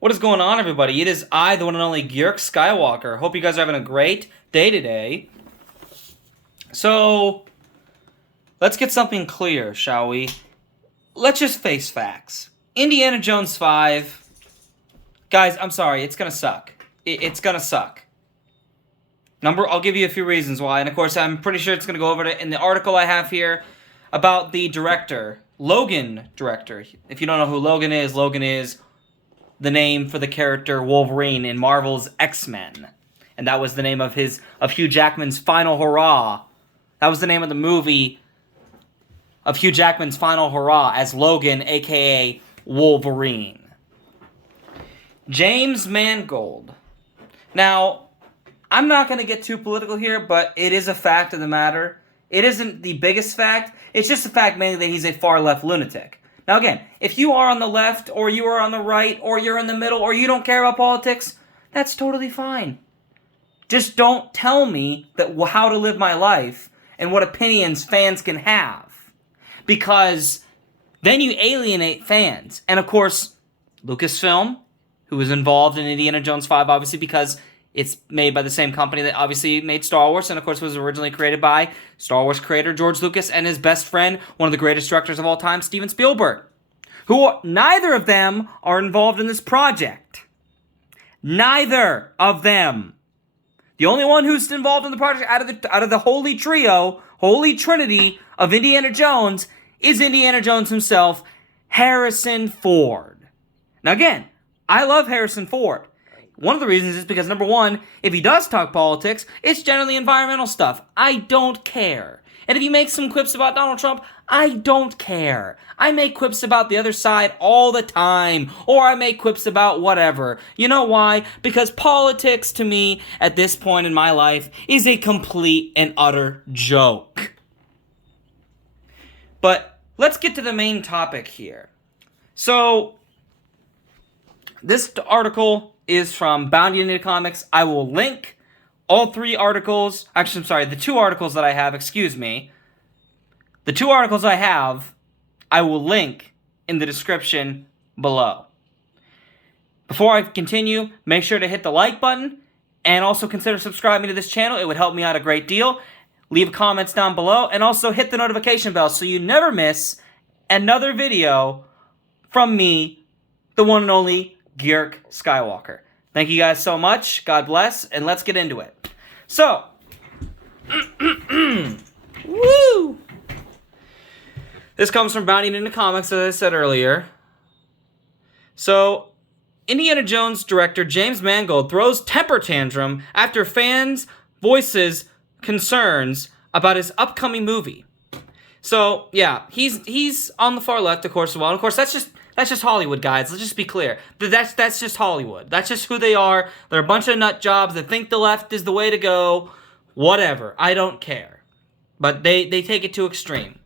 What is going on, everybody? It is I, the one and only Georg Skywalker. Hope you guys are having a great day today. So, let's get something clear, shall we? Let's just face facts. Indiana Jones 5... Guys, I'm sorry, it's gonna suck. It's gonna suck. I'll give you a few reasons why, and of course, I'm pretty sure it's gonna go over it in the article I have here about the director, Logan director. If you don't know who Logan is the name for the character Wolverine in Marvel's X-Men. And that was the name of Hugh Jackman's final hurrah. That was the name of the movie of Hugh Jackman's final hurrah as Logan, aka Wolverine. James Mangold. Now, I'm not going to get too political here, but it is a fact of the matter. It isn't the biggest fact. It's just a fact mainly that he's a far-left lunatic. Now again, if you are on the left, or you are on the right, or you're in the middle, or you don't care about politics, that's totally fine. Just don't tell me that how to live my life and what opinions fans can have. Because then you alienate fans. And of course, Lucasfilm, who was involved in Indiana Jones 5, obviously because it's made by the same company that obviously made Star Wars, and of course was originally created by Star Wars creator George Lucas and his best friend, one of the greatest directors of all time, Steven Spielberg, who neither of them are involved in this project. Neither of them. The only one who's involved in the project out of the holy trio, holy trinity of Indiana Jones is Indiana Jones himself, Harrison Ford. Now again, I love Harrison Ford. One of the reasons is because, number one, if he does talk politics, it's generally environmental stuff. I don't care. And if he makes some quips about Donald Trump, I don't care. I make quips about the other side all the time. Or I make quips about whatever. You know why? Because politics, to me, at this point in my life, is a complete and utter joke. But let's get to the main topic here. So, this article is from Bounty Unit Comics. I will link all three articles. Actually, I'm sorry, the two articles that I have, The two articles I have, I will link in the description below. Before I continue, make sure to hit the like button and also consider subscribing to this channel. It would help me out a great deal. Leave comments down below and also hit the notification bell so you never miss another video from me, the one and only Georg Skywalker. Thank you guys so much. God bless, and let's get into it. So, woo! This comes from Bounty Unit Comics, as I said earlier. So, Indiana Jones director James Mangold throws temper tantrum after fans voices concerns about his upcoming movie. So, yeah, he's on the far left, of course, as well. And of course, that's just Hollywood, guys. Let's just be clear. That's just Hollywood. That's just who they are. They're a bunch of nut jobs that think the left is the way to go. Whatever. I don't care. But they take it to extreme.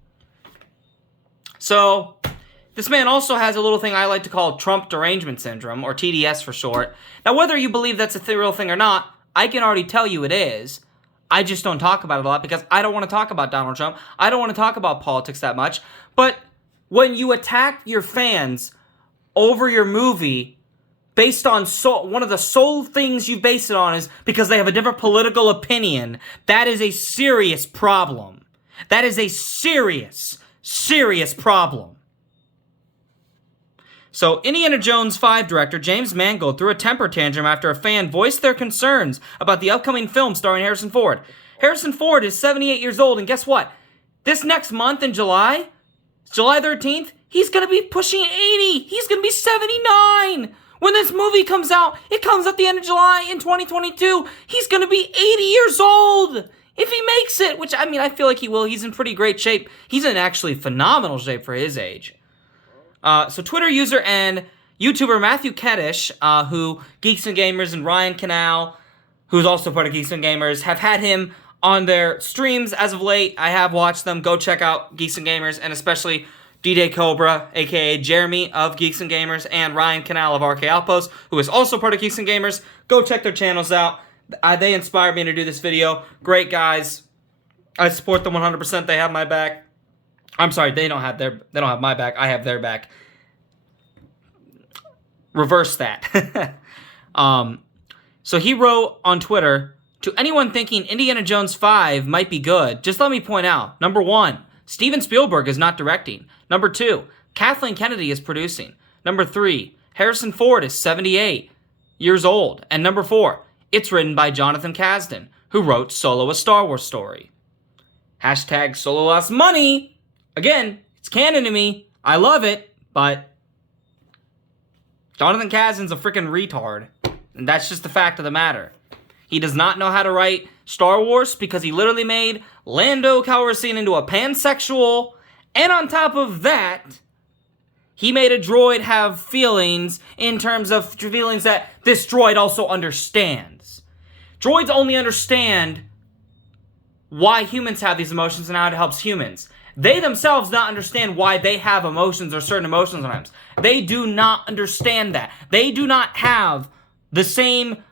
So, this man also has a little thing I like to call Trump derangement syndrome, or TDS for short. Now, whether you believe that's a real thing or not, I can already tell you it is. I just don't talk about it a lot because I don't want to talk about Donald Trump. I don't want to talk about politics that much. But when you attack your fans over your movie based on one of the sole things you base it on is because they have a different political opinion, that is a serious problem. That is a serious, serious problem. So, Indiana Jones 5 director James Mangold threw a temper tantrum after a fan voiced their concerns about the upcoming film starring Harrison Ford. Harrison Ford is 78 years old, and guess what? This next month in July 13th, he's going to be pushing 80. He's going to be 79. When this movie comes out, it comes at the end of July in 2022. He's going to be 80 years old. If he makes it, which, I mean, I feel like he will. He's in pretty great shape. He's in actually phenomenal shape for his age. So Twitter user and YouTuber Matthew Keddish, who Geeks and Gamers and Ryan Canal, who's also part of Geeks and Gamers, have had him on their streams as of late. I have watched them. Go check out Geeks and Gamers, and especially D-Day Cobra, aka Jeremy of Geeks and Gamers, and Ryan Canal of RK Outpost, who is also part of Geeks and Gamers. Go check their channels out. They inspired me to do this video. Great guys. I support them 100%. They have my back. I'm sorry, they don't have my back. I have their back. reverse that. So he wrote on Twitter, to anyone thinking Indiana Jones 5 might be good, just let me point out, number 1, Steven Spielberg is not directing. Number 2, Kathleen Kennedy is producing. Number 3, Harrison Ford is 78 years old. And number 4, it's written by Jonathan Kasdan, who wrote Solo: A Star Wars Story. Hashtag Solo lost money. Again, it's canon to me. I love it, but Jonathan Kasdan's a freaking retard. And that's just the fact of the matter. He does not know how to write Star Wars because he literally made Lando Calrissian into a pansexual. And on top of that, he made a droid have feelings in terms of feelings that this droid also understands. Droids only understand why humans have these emotions and how it helps humans. They themselves not understand why they have emotions or certain emotions sometimes. They do not understand that. They do not have the same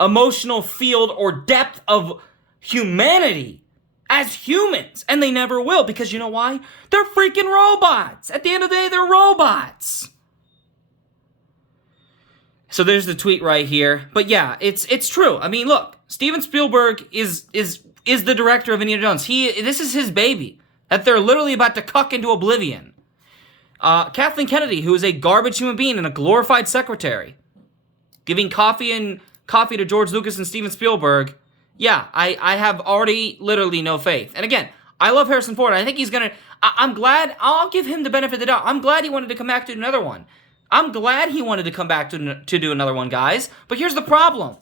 emotional field or depth of humanity as humans. And they never will, because you know why? They're freaking robots. At the end of the day, they're robots. So there's the tweet right here. But yeah, it's true. I mean, look, Steven Spielberg is the director of Indiana Jones. This is his baby that they're literally about to cuck into oblivion. Kathleen Kennedy, who is a garbage human being and a glorified secretary, giving coffee to George Lucas and Steven Spielberg. Yeah, I have already literally no faith. And again, I love Harrison Ford. I think he's gonna. I'm glad. I'll give him the benefit of the doubt. I'm glad he wanted to come back to do another one. I'm glad he wanted to come back to do another one, guys. But here's the problem.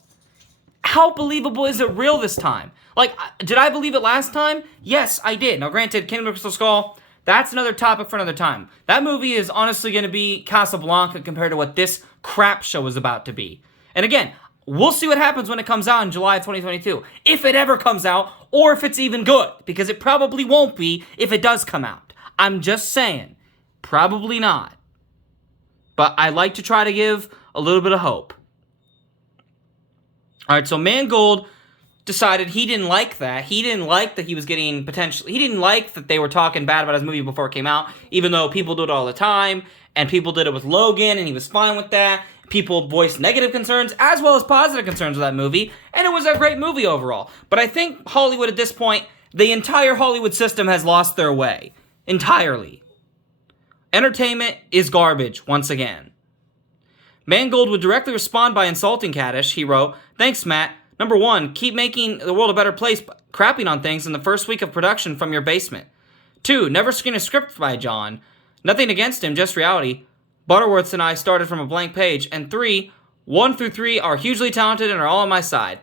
How believable is it real this time? Like, did I believe it last time? Yes, I did. Now, granted, Kingdom of Crystal Skull, that's another topic for another time. That movie is honestly going to be Casablanca compared to what this crap show is about to be. And again, we'll see what happens when it comes out in July of 2022. If it ever comes out, or if it's even good. Because it probably won't be if it does come out. I'm just saying. Probably not. But I like to try to give a little bit of hope. Alright, so Mangold decided he didn't like that. He didn't like that he was getting potentially... He didn't like that they were talking bad about his movie before it came out, even though people do it all the time, and people did it with Logan, and he was fine with that. People voiced negative concerns, as well as positive concerns with that movie, and it was a great movie overall. But I think Hollywood at this point, the entire Hollywood system has lost their way. Entirely. Entertainment is garbage, once again. Mangold would directly respond by insulting Kadish. He wrote, "Thanks, Matt. Number 1, keep making the world a better place, crapping on things in the first week of production from your basement. 2, never screen a script by John. Nothing against him, just reality. Butterworths and I started from a blank page. And 3, 1 through 3 are hugely talented and are all on my side."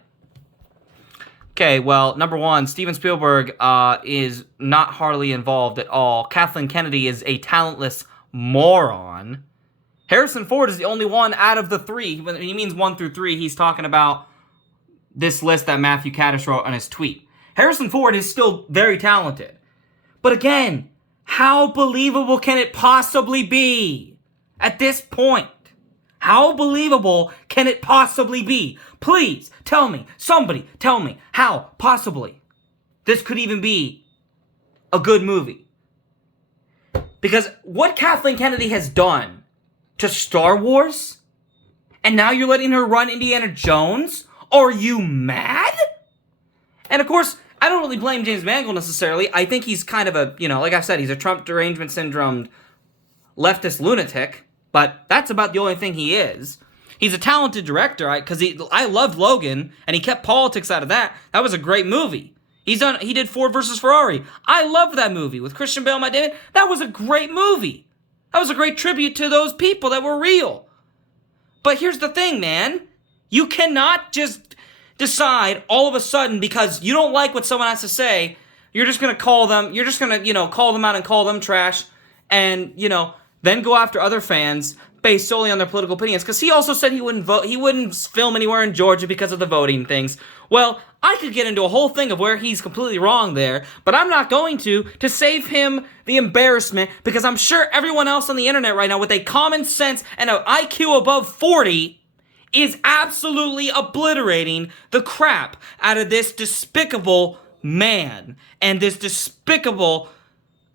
Okay, well, number 1, Steven Spielberg is not hardly involved at all. Kathleen Kennedy is a talentless moron. Harrison Ford is the only one out of the 3. When he means 1 through 3, he's talking about this list that Matthew Kadish wrote on his tweet. Harrison Ford is still very talented. But again, how believable can it possibly be at this point? How believable can it possibly be? Please, tell me, somebody, tell me how possibly this could even be a good movie. Because what Kathleen Kennedy has done to Star Wars, and now you're letting her run Indiana Jones? Are you mad? And of course, I don't really blame James Mangold necessarily. I think he's kind of a, like I said, he's a Trump derangement syndrome leftist lunatic. But that's about the only thing he is. He's a talented director, because I loved Logan, and he kept politics out of that. That was a great movie. He did Ford versus Ferrari. I loved that movie with Christian Bale and Matt Damon. That was a great movie. That was a great tribute to those people that were real. But here's the thing, man. You cannot just decide all of a sudden because you don't like what someone has to say, you're just going to call them, call them out and call them trash and, then go after other fans based solely on their political opinions. Because he also said he wouldn't film anywhere in Georgia because of the voting things. Well, I could get into a whole thing of where he's completely wrong there, but I'm not going to save him the embarrassment, because I'm sure everyone else on the internet right now with a common sense and an IQ above 40 is absolutely obliterating the crap out of this despicable man and this despicable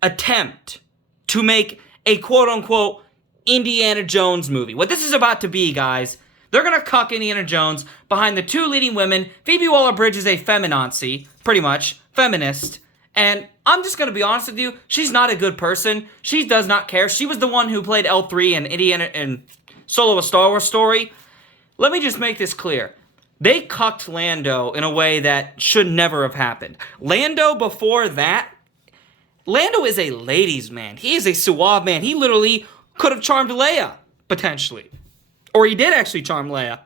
attempt to make a quote-unquote Indiana Jones movie. What this is about to be, guys, they're gonna cuck Indiana Jones behind the two leading women. Phoebe Waller-Bridge is a feminazi, pretty much, feminist. And I'm just gonna be honest with you, she's not a good person. She does not care. She was the one who played L3 in Indiana in Solo: A Star Wars Story. Let me just make this clear. They cucked Lando in a way that should never have happened. Lando before that, Lando is a ladies' man. He is a suave man. He literally could have charmed Leia, potentially. Or he did actually charm Leia.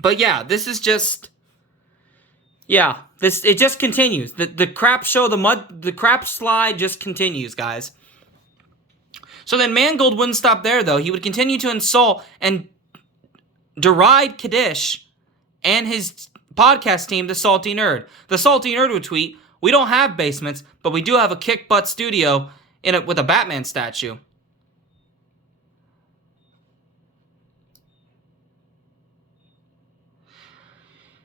But yeah, this is just... Yeah, it just continues. The crap show, the crap slide just continues, guys. So then Mangold wouldn't stop there, though. He would continue to insult and deride Kaddish and his podcast team, The Salty Nerd. The Salty Nerd would tweet, "We don't have basements, but we do have a kick-butt studio with a Batman statue."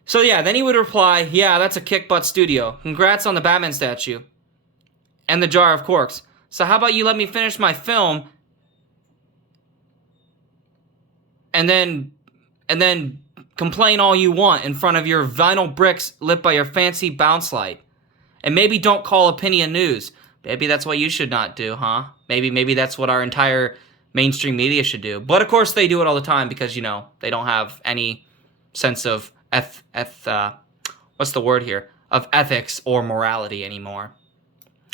So yeah, then he would reply, "Yeah, that's a kick-butt studio. Congrats on the Batman statue. And the jar of corks. So how about you let me finish my film and then complain all you want in front of your vinyl bricks lit by your fancy bounce light. And maybe don't call opinion news. Maybe that's what you should not do, huh? Maybe that's what our entire mainstream media should do." But of course they do it all the time because, you know, they don't have any sense of what's the word here? Of ethics or morality anymore.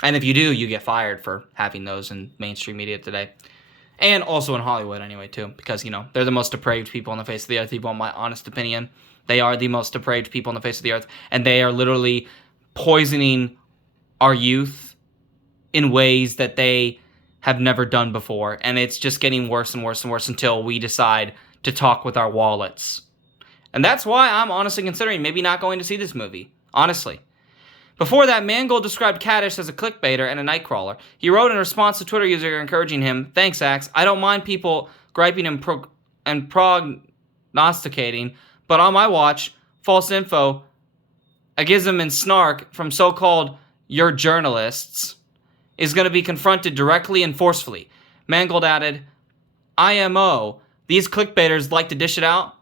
And if you do, you get fired for having those in mainstream media today. And also in Hollywood anyway, too. Because, you know, they're the most depraved people on the face of the earth. People, in my honest opinion. They are the most depraved people on the face of the earth. And they are literally poisoning our youth in ways that they have never done before. And it's just getting worse and worse and worse until we decide to talk with our wallets. And that's why I'm honestly considering maybe not going to see this movie. Honestly. Before that, Mangold described Kaddish as a clickbaiter and a nightcrawler. He wrote in response to Twitter user encouraging him, "Thanks, Axe. I don't mind people griping and prognosticating, but on my watch, false info, agism and snark from so-called your journalists is going to be confronted directly and forcefully." Mangold added, "IMO, these clickbaiters like to dish it out,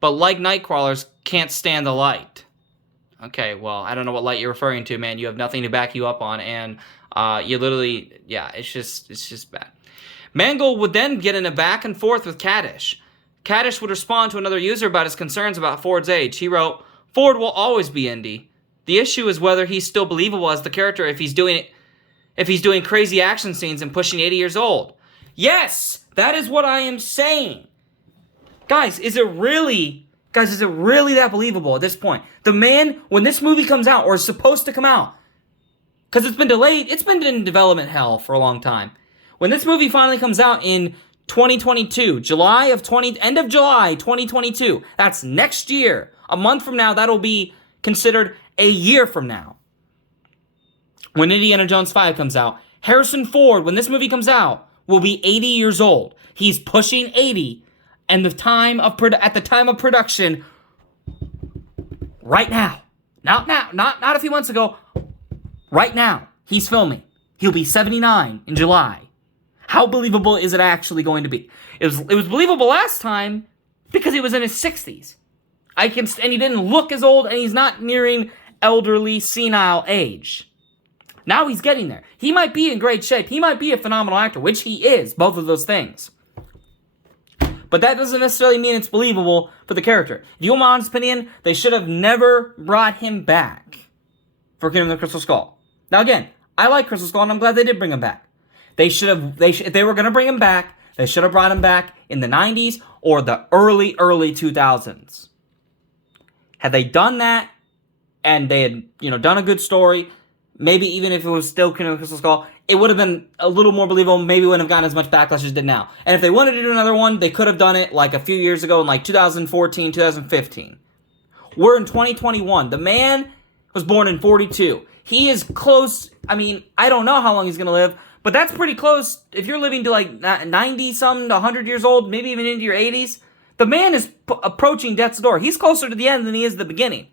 but like nightcrawlers, can't stand the light." Okay, well, I don't know what light you're referring to, man. You have nothing to back you up on, and you literally, yeah, it's just bad. Mangold would then get in a back and forth with Kaddish. Kaddish would respond to another user about his concerns about Ford's age. He wrote, "Ford will always be Indy. The issue is whether he's still believable as the character if he's doing crazy action scenes and pushing 80 years old." Yes, that is what I am saying. Guys, is it really that believable at this point? The man, when this movie comes out, or is supposed to come out, because it's been delayed, it's been in development hell for a long time. When this movie finally comes out in 2022, end of July 2022, that's next year, a month from now, that'll be considered a year from now. When Indiana Jones 5 comes out, Harrison Ford, when this movie comes out, will be 80 years old. He's pushing 80. And at the time of production, right now, not a few months ago, right now, he's filming. He'll be 79 in July. How believable is it actually going to be? It was believable last time because he was in his 60s. And he didn't look as old, and he's not nearing elderly, senile age. Now he's getting there. He might be in great shape. He might be a phenomenal actor, which he is, both of those things. But that doesn't necessarily mean it's believable for the character. If you want my honest opinion, they should have never brought him back for Kingdom of the Crystal Skull. Now again, I like Crystal Skull, and I'm glad they did bring him back. If they were going to bring him back, they should have brought him back in the 90s or the early 2000s. Had they done that, and they had, done a good story, maybe even if it was still Kingdom of the Crystal Skull, it would have been a little more believable. Maybe wouldn't have gotten as much backlash as it did now. And if they wanted to do another one, they could have done it like a few years ago in like 2014, 2015. We're in 2021. The man was born in 42. He is close. I mean, I don't know how long he's going to live, but that's pretty close. If you're living to like 90-something to 100 years old, maybe even into your 80s, the man is approaching death's door. He's closer to the end than he is the beginning.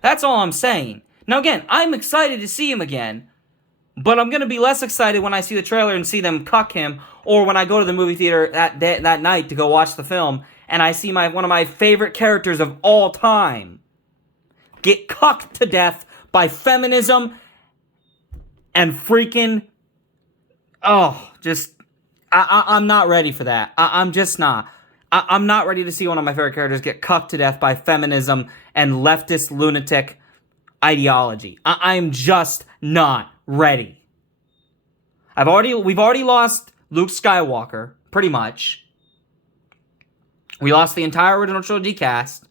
That's all I'm saying. Now again, I'm excited to see him again, But I'm going to be less excited when I see the trailer and see them cuck him, or when I go to the movie theater that night to go watch the film, and I see one of my favorite characters of all time get cucked to death by feminism and freaking... I'm not ready for that. I'm just not. I'm not ready to see one of my favorite characters get cucked to death by feminism and leftist lunatic ideology. I'm just not ready. We've already lost Luke Skywalker, pretty much. We lost the entire original trilogy cast.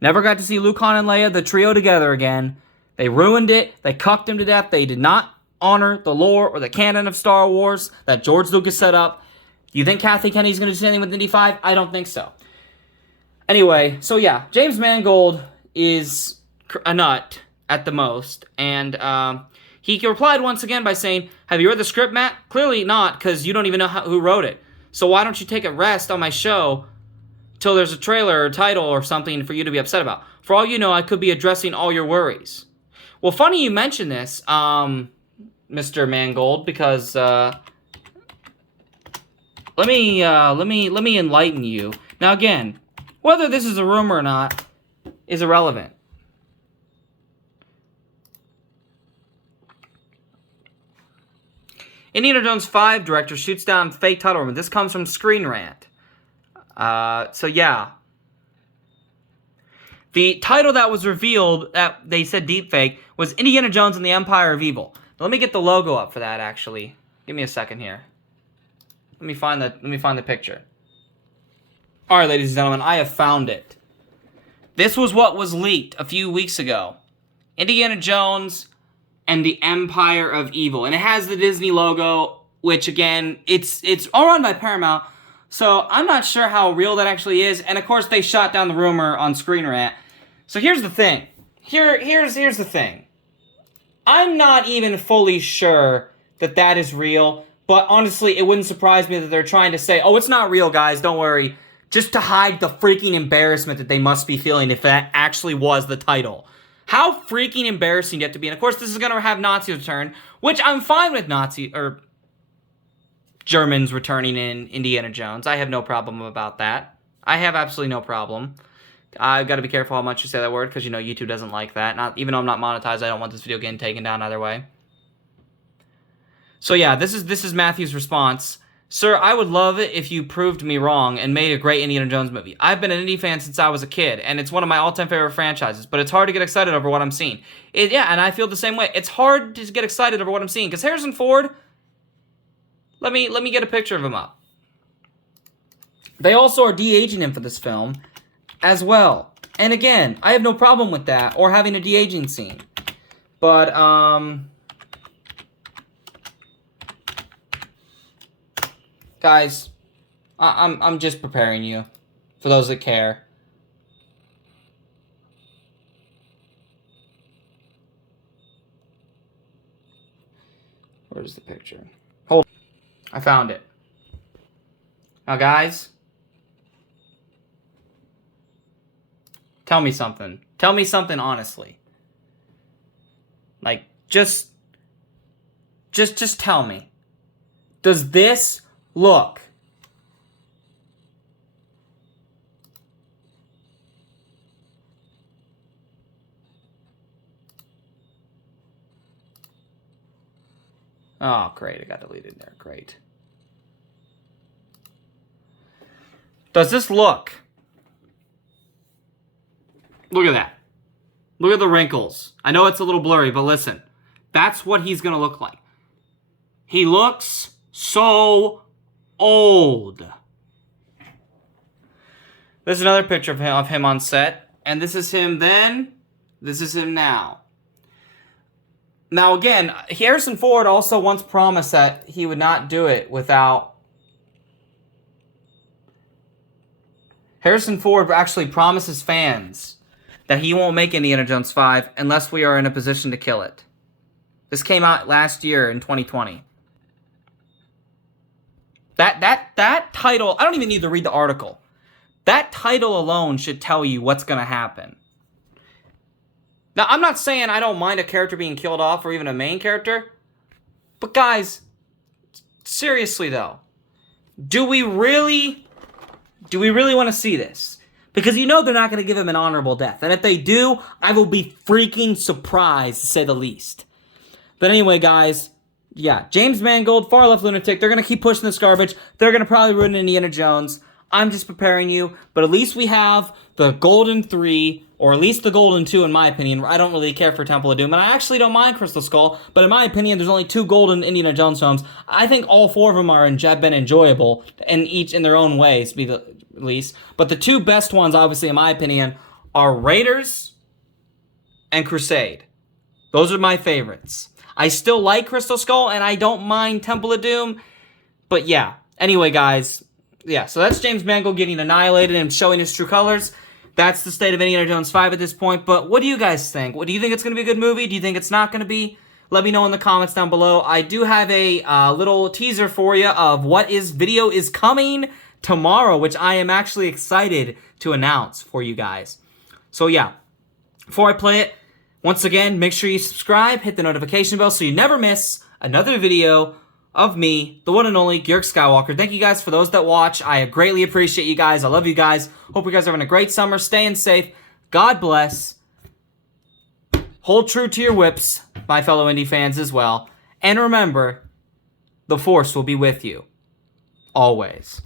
Never got to see Luke, Han, and Leia, the trio, together again. They ruined it. They cucked him to death. They did not honor the lore or the canon of Star Wars that George Lucas set up. You think Kathleen Kennedy's going to do anything with Indy 5? I don't think so. Anyway, so yeah, James Mangold is a nut at the most, and he replied once again by saying, "Have you read the script, Matt? Clearly not, because you don't even know who wrote it. So why don't you take a rest on my show till there's a trailer or title or something for you to be upset about? For all you know, I could be addressing all your worries." Well, funny you mention this, Mr. Mangold, because let me enlighten you. Now again, whether this is a rumor or not is irrelevant. Indiana Jones 5 director shoots down fake title rumor. This comes from Screen Rant. So yeah. The title that was revealed, that they said deepfake, was Indiana Jones and the Empire of Evil. Now, let me get the logo up for that, actually. Give me a second here. Let me find the picture. Alright, ladies and gentlemen, I have found it. This was what was leaked a few weeks ago. Indiana Jones and the Empire of Evil. And it has the Disney logo, which again, it's all run by Paramount. So I'm not sure how real that actually is. And of course, they shot down the rumor on Screen Rant. So here's the thing. Here's the thing. I'm not even fully sure that is real. But honestly, it wouldn't surprise me that they're trying to say, "Oh, it's not real, guys, don't worry." Just to hide the freaking embarrassment that they must be feeling if that actually was the title. How freaking embarrassing do you have to be? And of course, this is going to have Nazis return, which I'm fine with Germans returning in Indiana Jones. I have no problem about that. I have absolutely no problem. I've got to be careful how much you say that word, because, YouTube doesn't like that. Even though I'm not monetized, I don't want this video getting taken down either way. So yeah, this is Matthew's response. "Sir, I would love it if you proved me wrong and made a great Indiana Jones movie. I've been an Indy fan since I was a kid, and it's one of my all-time favorite franchises, but it's hard to get excited over what I'm seeing." Yeah, and I feel the same way. It's hard to get excited over what I'm seeing, because Harrison Ford, let me get a picture of him up. They also are de-aging him for this film as well. And again, I have no problem with that, or having a de-aging scene. But, guys, I'm just preparing you, for those that care. Where's the picture? Hold on. I found it. Now, guys, tell me something. Tell me something honestly. Like, just tell me. Does this look Oh, great. It got deleted there. Great. Does this look? Look at that. Look at the wrinkles. I know it's a little blurry, but listen. That's what he's going to look like. He looks so old. This is another picture of him on set. And this is him then. This is him now. Now, again, Harrison Ford also once promised that he would not do it without... Harrison Ford actually promises fans that he won't make Indiana Jones 5 unless we are in a position to kill it. This came out last year in 2020. That title... I don't even need to read the article. That title alone should tell you what's going to happen. Now, I'm not saying I don't mind a character being killed off or even a main character. But guys, seriously though, do we really want to see this? Because you know they're not going to give him an honorable death. And if they do, I will be freaking surprised, to say the least. But anyway, guys, yeah, James Mangold, far left lunatic, they're going to keep pushing this garbage. They're going to probably ruin Indiana Jones. I'm just preparing you. But at least we have the Golden 3, or at least the Golden 2, in my opinion. I don't really care for Temple of Doom, and I actually don't mind Crystal Skull. But in my opinion, there's only 2 golden Indiana Jones films. I think all 4 of them have been enjoyable, and each in their own ways, at least. But the 2 best ones, obviously, in my opinion, are Raiders and Crusade. Those are my favorites. I still like Crystal Skull, and I don't mind Temple of Doom. But yeah, anyway, guys, yeah, so that's James Mangold getting annihilated and showing his true colors. That's the state of Indiana Jones 5 at this point. But what do you guys think? Do you think it's going to be a good movie? Do you think it's not going to be? Let me know in the comments down below. I do have a little teaser for you of what video is coming tomorrow, which I am actually excited to announce for you guys. So yeah, before I play it, once again, make sure you subscribe, hit the notification bell so you never miss another video of me, the one and only Georg Skywalker. Thank you guys for those that watch. I greatly appreciate you guys. I love you guys. Hope you guys are having a great summer, staying safe. God bless. Hold true to your whips, my fellow Indy fans as well. And remember, the Force will be with you. Always.